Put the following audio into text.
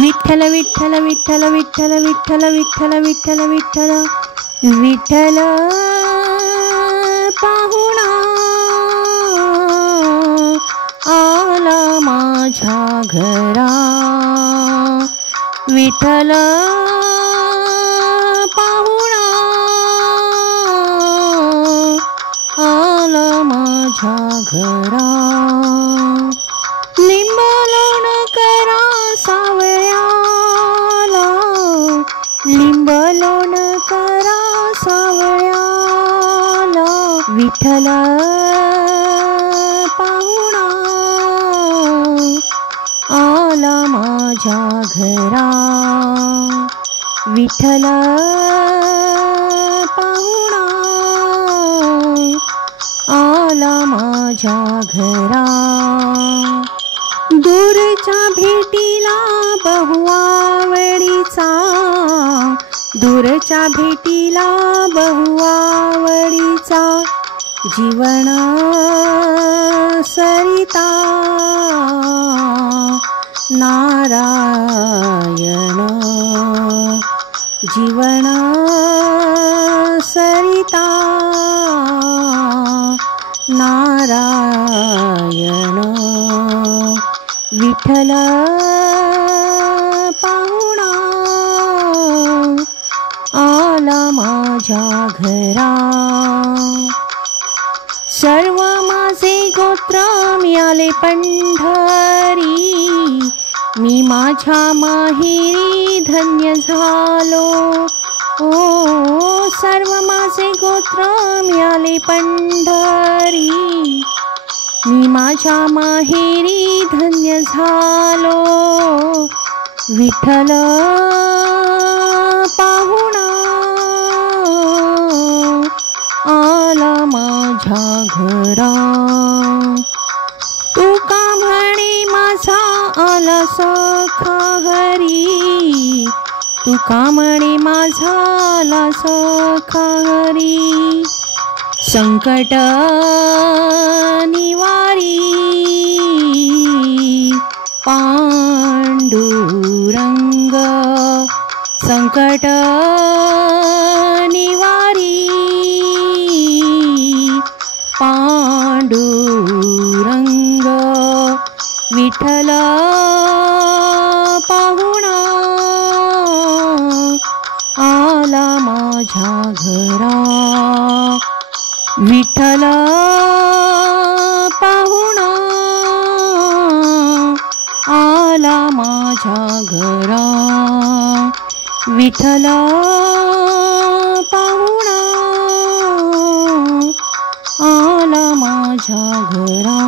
विठ्ठल विठ्ठल विठ्ठल विठ्ठल विठ्ठल विठ्ठल विठ्ठल विठ्ठल विठ्ठल पाहुणा आला माझ्या घरा। विठ्ठल पाहुणा आला माझ्या घरा। लिंबलोण करा सावळ्याला, लिंबलोण करा सावळ्याला। विठ्ठल पाहुणा आला माझ्या घरा। विठ्ठल पाहुणा आला माझ्या घरा। दूरच्या भेटीला बहुआवडीचा, दूरच्या भेटीला बहुआवडीचा। जीवन सरिता नारायण, जीवन सरिता नारायण। विठ्ठल पाहुणा आला माझ्या घरा। सर्व माझे गोत्र मिळाले पंढरी, मी माझ्या माहेरी धन्य झालो। ओ सर्व माझे गोत्र मिळाले पंढरी, मी माझ्या माहेरी धन्य झालो। विठ्ठल पाहुणा आला माझ्या घरा। तुका म्हणे माझा आला सखा हरी, तुका म्हणे माझा आला सखा हरी। संकट निवारी पांडुरंग, संकट निवारी पांडुरंग। विठ्ठल पाहुणा आला माझ्या घरा। विठ्ठल पाहुणा आला माझ्या घरा। विठ्ठल पाहुणा आला माझ्या घरा।